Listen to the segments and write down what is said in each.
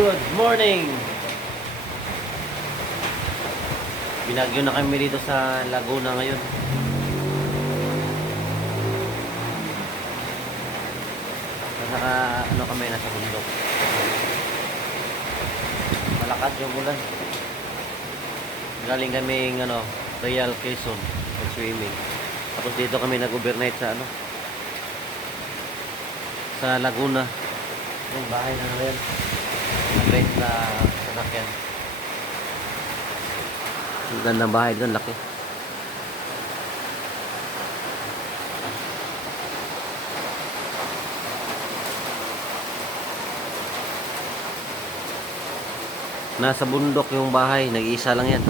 Good morning! Binagyo na kami dito sa Laguna ngayon. Naka ano kami, nasa bundok. Malakas yung ulan. Galing kaming Real Quezon swimming. Tapos dito kami nag-overnight sa sa Laguna. Yung bahay na rin. Nag-rent na sasakyan. Ang gandang bahay doon, laki. Nasa bundok yung bahay, nag-iisa lang yan.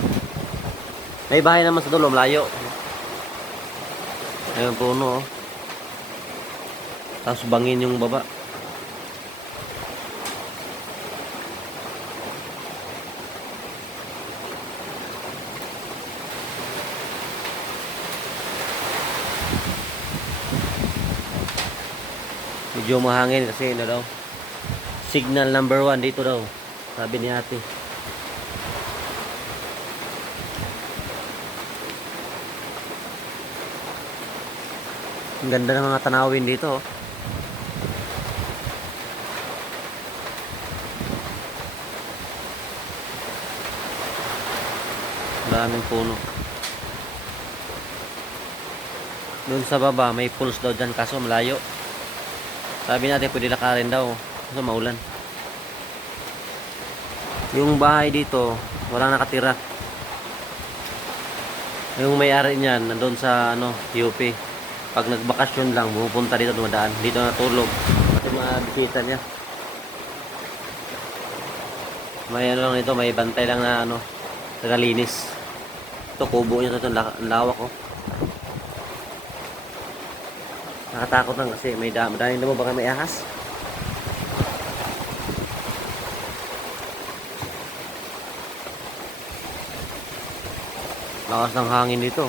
May bahay naman sa dulo, malayo. Ayun puno, oh. Tapos bangin yung baba. Medyo mahangin kasi daw. Signal number 1 dito daw. Sabi ni ate. Ang ganda ng mga tanawin dito, oh. Maraming puno. Doon sa baba may pools daw dyan kaso malayo. Sabi natin pwede lakarin daw kasi maulan. Yung bahay dito walang nakatira. Yung may-ari niyan nandun sa UP. Pag nagbakasyon lang pupunta dito, dumadaan dito, natulog kasi mga bisita niya. May lang ito, may bantay lang na tagalinis. Ito kubo niya, ito lawak, oh. Nakatakot lang kasi may daming damo, baka may ahas. Lakas ng hangin dito.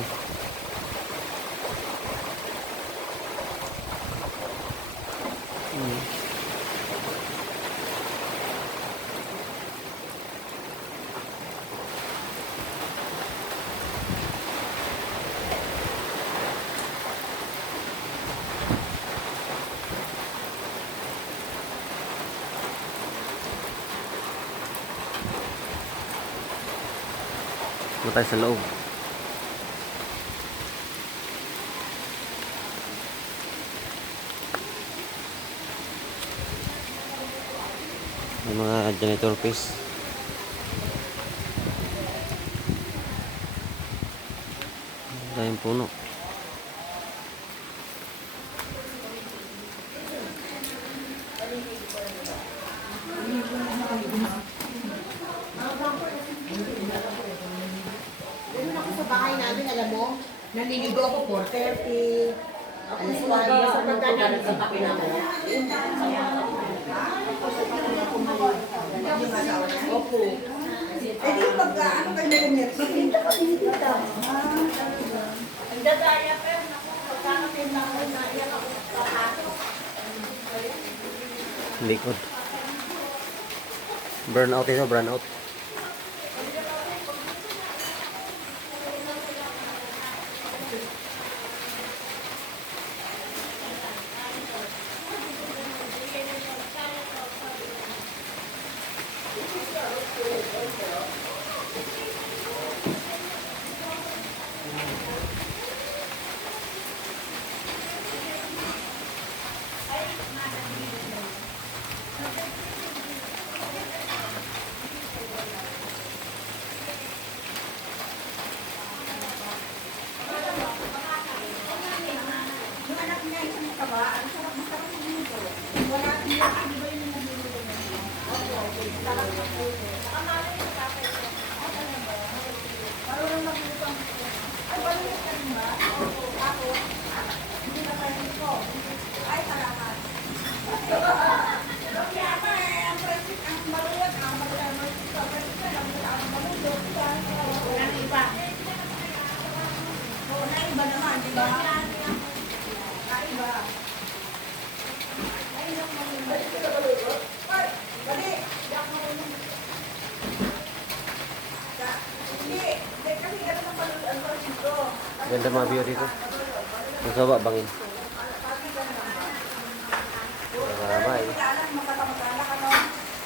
Matay sa loob. May mga janitor piece. Dahil puno. Ganun ako sa bahay namin, alam mo, naliligo ako 4:30. Alas 1 sa pagkanan sa kape na ako. Opo. Eh di pagka ano kayo nag-energy, hindi ka pinitita. Ang dadaya pa yun ako, pagkakasin na ako, naiyak ako papasok. Likod. Burnout ito, burnout. Ganda mga view dito. Nasa baba, bangin.